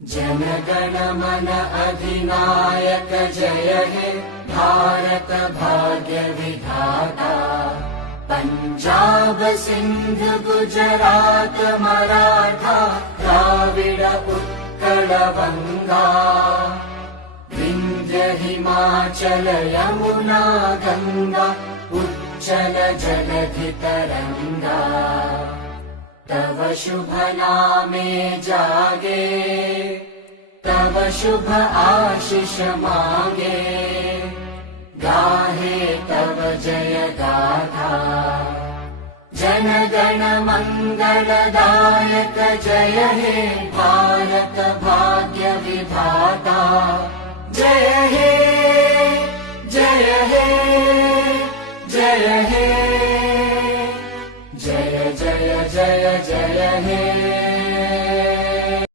जनगण मन अधिनायक जय हे भारत भाग्य विधाता। पंजाब सिंध गुजरात मराठा द्राविड उत्कल बंगा। विंध्य हिमाचल यमुना गंगा उच्चल जलधि तरंगा। तव शुभ नामे जागे तव शुभ आशीष मांगे। गाहे तव जय गाथा जन गण मंगलदायक जय हे भारत भाग्य विधाता।